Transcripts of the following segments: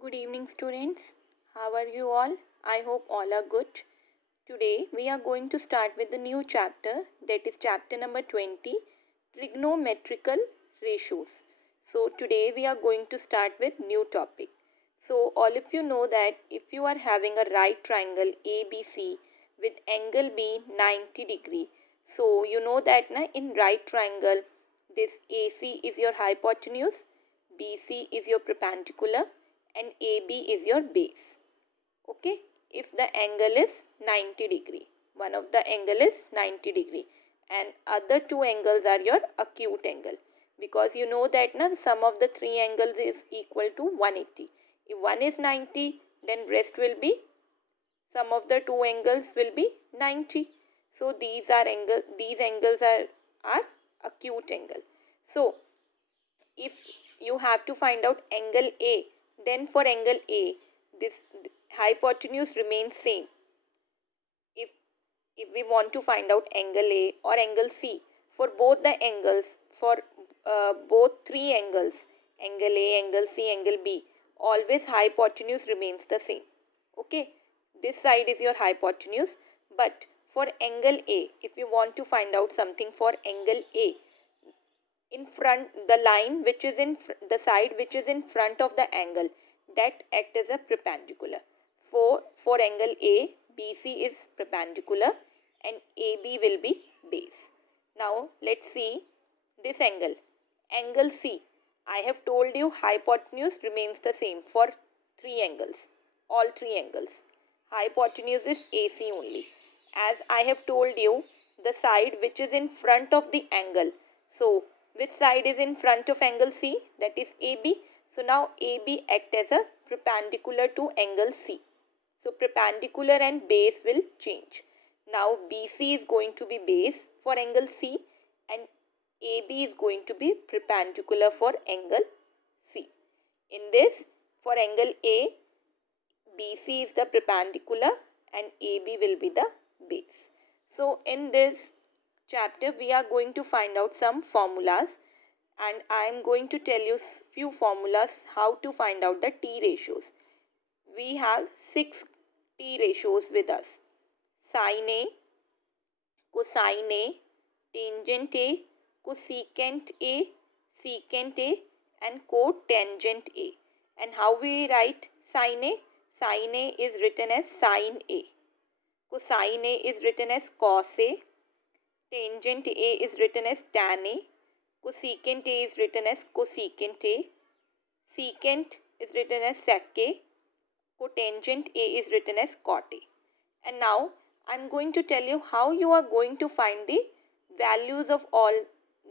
Good evening, students. How are you all? I hope all are good. Today, we are going to start with the new chapter, that is chapter number 20, Trigonometrical Ratios. So, today we are going to start with new topic. So, all of you know that if you are having a right triangle ABC with angle B 90 degree, so you know that in right triangle, this AC is your hypotenuse, BC is your perpendicular, and AB is your base. Okay, if the angle is 90 degree, one of the angle is 90 degree and other two angles are your acute angle, because you know that the sum of the three angles is equal to 180. If one is 90, then rest will be, sum of the two angles will be 90. So these angles are acute angle. So if you have to find out angle A, then for angle A, this hypotenuse remains same. If we want to find out angle A or angle C, for both the angles, for both three angles, angle A, angle C, angle B, always hypotenuse remains the same. Okay, this side is your hypotenuse, but for angle A, if you want to find out something for angle A, in front, the line which is in the side which is in front of the angle, that act as a perpendicular. For angle A, BC is perpendicular and AB will be base. Now let's see this angle, angle C. I have told you hypotenuse remains the same for three angles, all three angles. Hypotenuse is AC only. As I have told you, the side which is in front of the angle, so which side is in front of angle C? That is AB. So now AB act as a perpendicular to angle C. So perpendicular and base will change. Now BC is going to be base for angle C and AB is going to be perpendicular for angle C. In this, for angle A, BC is the perpendicular and AB will be the base. So in this chapter we are going to find out some formulas, and I am going to tell you few formulas how to find out the T ratios. We have 6 T ratios with us: sine A, cosine A, tangent A, cosecant A, secant A, and cotangent A. And how we write sine A? Sine A is written as sine A. Cosine A is written as cos A. Tangent A is written as tan A. Cosecant A is written as cosecant A. Secant is written as sec A. Cotangent A is written as cot A. And now I am going to tell you how you are going to find the values of all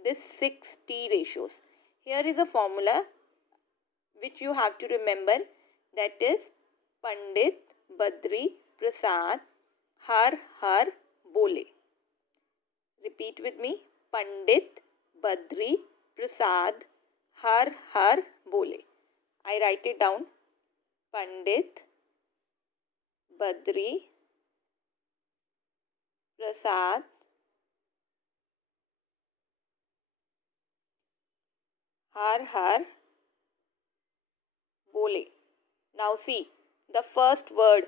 these 6 T ratios. Here is a formula which you have to remember, that is Pandit Badri Prasad Har Har Bole. Repeat with me. Pandit Badri Prasad Har Har Bole. I write it down. Pandit Badri Prasad Har Har Bole. Now see, the first word,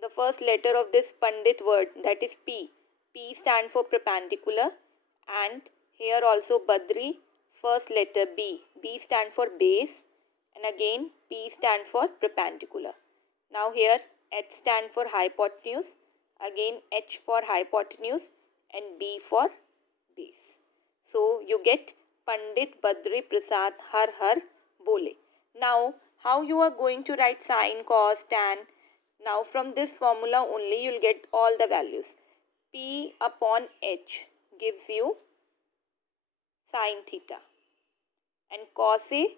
the first letter of this Pandit word, that is P. P stand for perpendicular, and here also Badri, first letter B. B stand for base, and again P stand for perpendicular. Now here H stand for hypotenuse, again H for hypotenuse, and B for base. So you get Pandit Badri Prasad Har Har Bole. Now how you are going to write sine, cos, tan? Now from this formula only you will get all the values. P upon H gives you sine theta, and cos A,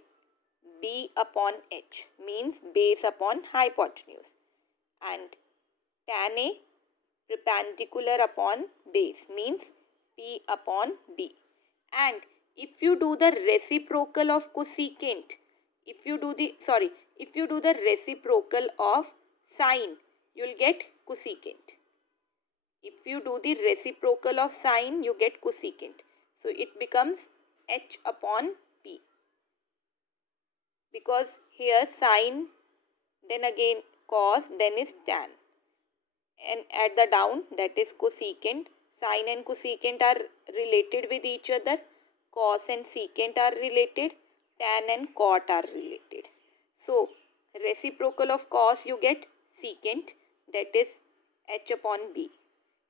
B upon H means base upon hypotenuse, and tan A, perpendicular upon base means P upon B. And if you do the reciprocal of cosecant, if you do the reciprocal of sine, you will get cosecant. If you do the reciprocal of sine, you get cosecant. So it becomes H upon P, because here sine then again cos, then is tan. And at the down, that is cosecant. Sine and cosecant are related with each other. Cos and secant are related. Tan and cot are related. So, reciprocal of cos you get secant, that is h upon b.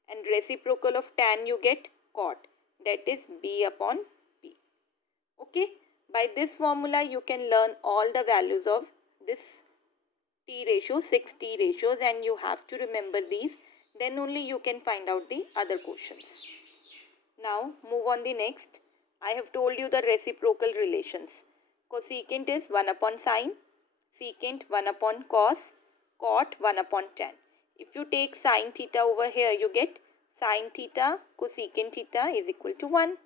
And reciprocal of tan you get cot, that is b upon b. Okay, by this formula you can learn all the values of this T ratio, 6 T ratios, and you have to remember these. Then only you can find out the other questions. Now move on the next. I have told you the reciprocal relations. Cosecant is 1 upon sine, secant 1 upon cos, cot 1 upon tan. If you take sine theta over here, you get sine theta cosecant theta is equal to 1.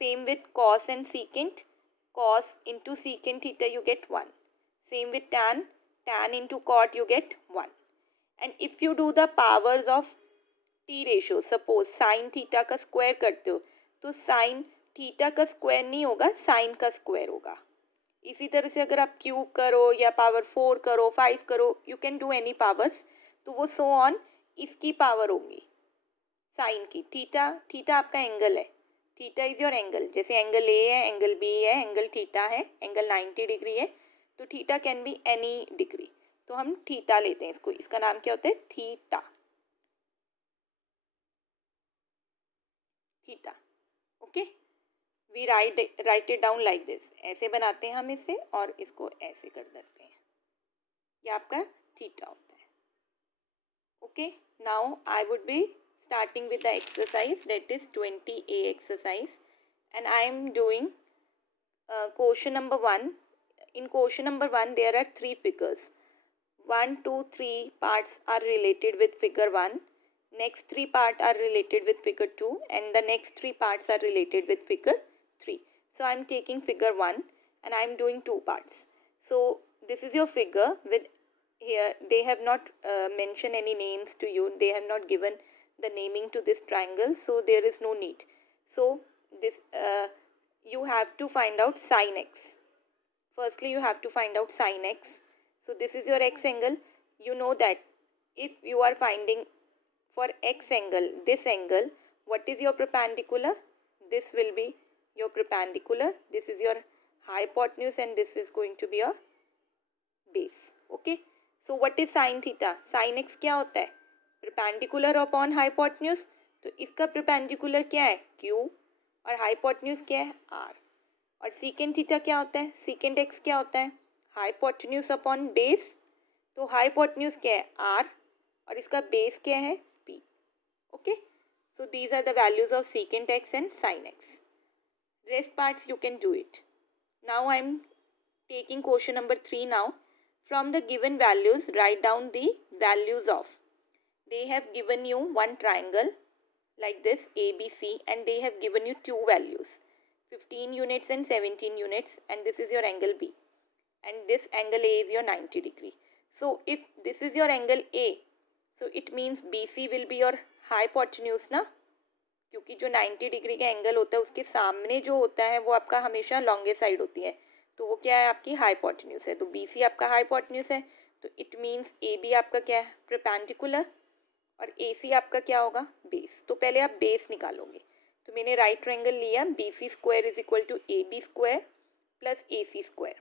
Same with cos and secant. Cos into secant theta you get 1. Same with tan. Tan into cot you get 1. And if you do the powers of T ratio, suppose sin theta का square करते हो तो sin theta का square नहीं होगा, sin का square होगा. इसी तरह से अगर आप क्यूब करो या पावर 4 करो, 5 करो, you can do any powers, तो वो सो ऑन इसकी पावर होगी साइन की. थीटा, थीटा आपका एंगल है, थीटा इज योर एंगल. जैसे एंगल ए है, एंगल बी है, एंगल थीटा है, एंगल 90 डिग्री है, तो theta can be any degree. तो हम थीटा लेते हैं इसको, इसका नाम क्या होता है, theta. Theta. Okay, we write it down like this. ऐसे बनाते हैं हम इसे और इसको ऐसे कर देते हैं. ये आपका थीटा होता है. Okay, now I would be starting with the exercise, that is 20A exercise, and I am doing question number 1. In question number 1 there are 3 figures. 1, 2, 3 parts are related with figure 1, next 3 parts are related with figure 2, and the next 3 parts are related with figure 3. So I am taking figure 1 and I am doing 2 parts. So this is your figure with, here they have not mentioned any names to you, they have not given the naming to this triangle, so there is no need. So this you have to find out sin x. Firstly you have to find out sin x. So this is your x angle. You know that if you are finding for x angle, this angle, what is your perpendicular? This will be your perpendicular. This is your hypotenuse and this is going to be your base. Okay, so what is sin theta? Sin x क्या होता है, perpendicular upon hypotenuse. तो इसका perpendicular क्या है, q, और hypotenuse क्या है, r. और सीकेंट थीटा क्या होता है, सीकेंट x क्या होता है, हाइपोटेन्यूज अपॉन बेस. तो हाइपोटेन्यूज क्या है, r, और इसका बेस क्या है, p. Okay, so these are the values of secant x and sine x. Rest parts you can do it. Now I am taking question number 3 now. From the given values, write down the values of. They have given you one triangle like this ABC and they have given you 2 values, 15 units and 17 units, and this is your angle B and this angle A is your 90 degree. So if this is your angle A, so it means BC will be your hypotenuse ना, क्योंकि जो 90 degree का angle होता है उसके सामने जो होता है वो आपका हमेशा लॉन्गेस्ट साइड होती है, तो वो क्या है, आपकी हाइपोटेन्यूज है. तो BC आपका हाइपोटेन्यूज है, तो इट मीन्स AB आपका क्या है, परपेंडिकुलर, और AC आपका क्या होगा, बेस. तो पहले आप बेस निकालोगे. तो मैंने राइट ट्रायंगल लिया, BC square is equal to AB square plus AC square.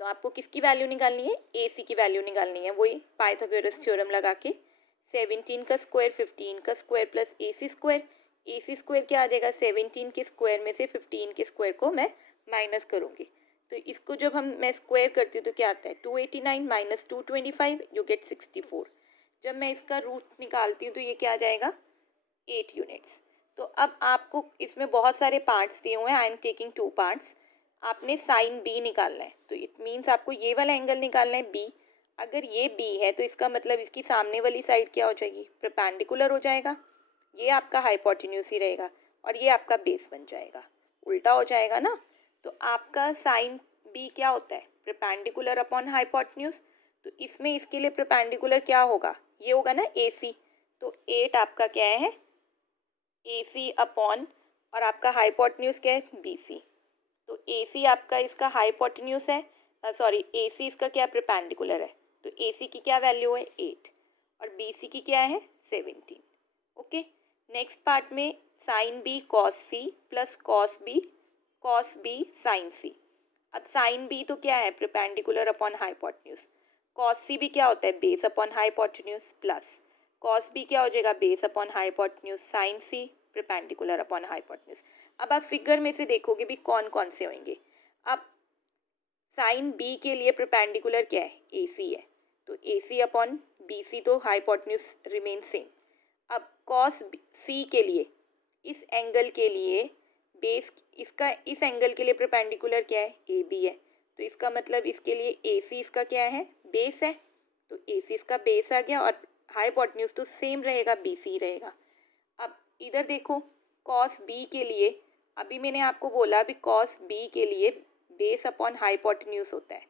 तो आपको किसकी वैल्यू निकालनी है, AC की वैल्यू निकालनी है. वही पाइथागोरस थ्योरम लगा के 17 का स्क्वायर 15 का square plus AC square. AC square क्या आ जाएगा, 17 के स्क्वायर में से 15 के स्क्वायर को मैं माइनस करूँगी. तो इसको जब मैं स्क्वायर करती हूँ तो क्या आता है, 289 माइनस 225 यू गेट 64. जब मैं इसका रूट निकालती हूँ तो ये क्या आ जाएगा, 8 यूनिट्स. तो अब आपको इसमें बहुत सारे पार्ट्स दिए हुए हैं, आई एम टेकिंग 2 पार्ट्स. आपने साइन B निकालना है, तो इट मीन्स आपको ये वाला एंगल निकालना है B. अगर ये B है तो इसका मतलब इसकी सामने वाली साइड क्या हो जाएगी, परपेंडिकुलर हो जाएगा. ये आपका हाइपोटेन्यूज ही रहेगा और ये आपका बेस बन जाएगा, उल्टा हो जाएगा ना. तो आपका साइन B क्या होता है, परपेंडिकुलर अपॉन हाइपोटेन्यूज. तो इसमें इसके लिए परपेंडिकुलर क्या होगा, ये होगा ना AC. तो 8 आपका क्या है, AC अपॉन, और आपका हाइपोटेन्यूज क्या है, BC. तो AC आपका इसका हाइपोटेन्यूज है, सॉरी ए सी इसका क्या परपेंडिकुलर है, तो ए सी की क्या वैल्यू है 8 और बी सी की क्या है 17। ओके, नेक्स्ट पार्ट में sine B cos C plus cos B sine C. अब साइन बी तो क्या है perpendicular upon hypotenuse, cos C भी क्या होता है base upon hypotenuse, plus cos B क्या हो जाएगा base upon hypotenuse, sine C perpendicular upon hypotenuse. अब आप फिगर में से देखोगे भी कौन कौन से होंगे। अब साइन बी के लिए परपेंडिकुलर क्या है ए सी है, तो ए सी अपॉन बी सी तो हाइपोटेन्यूज रिमेन सेम। अब कॉस सी के लिए इस एंगल के लिए बेस इसका इस एंगल के लिए परपेंडिकुलर क्या है ए बी है, तो इसका मतलब इसके लिए ए सी इसका क्या है बेस है, तो ए सी इसका बेस आ गया और हाइपोटेन्यूज तो सेम रहेगा बी सी रहेगा। अब इधर देखो कॉस बी के लिए, अभी मैंने आपको बोला अभी कॉस बी के लिए बेस अपॉन हाइपोटेन्यूज होता है।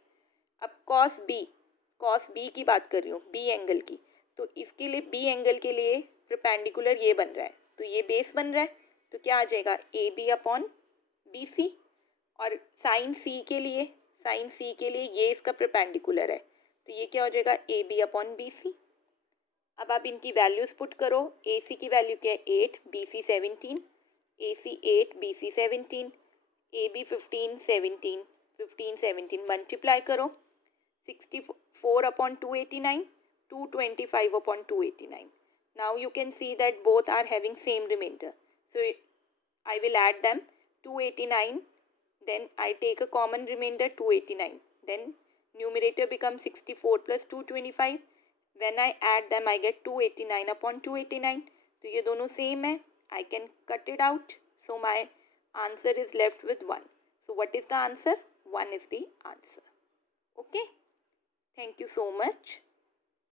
अब कॉस बी की बात कर रही हूँ बी एंगल की, तो इसके लिए बी एंगल के लिए परपेंडिकुलर ये बन रहा है, तो ये बेस बन रहा है, तो क्या आ जाएगा A B upon B C. और साइन सी के लिए ये इसका परपेंडिकुलर है, तो ये क्या हो जाएगा A B upon B C. अब आप इनकी वैल्यूज पुट करो, ए सी की वैल्यू क्या है 8, B C 17, A C 8 B C 17, A B 15 17 15 17 multiply करो 64 upon 289, 225 upon 289. Now you can see that both are having same remainder. So I will add them 289, then I take a common remainder 289. Then numerator becomes 64 plus 225. When I add them I get 289 upon 289. तो ये दोनों same है. I can cut it out. So my answer is left with 1. So what is the answer? 1 is the answer. Okay. Thank you so much.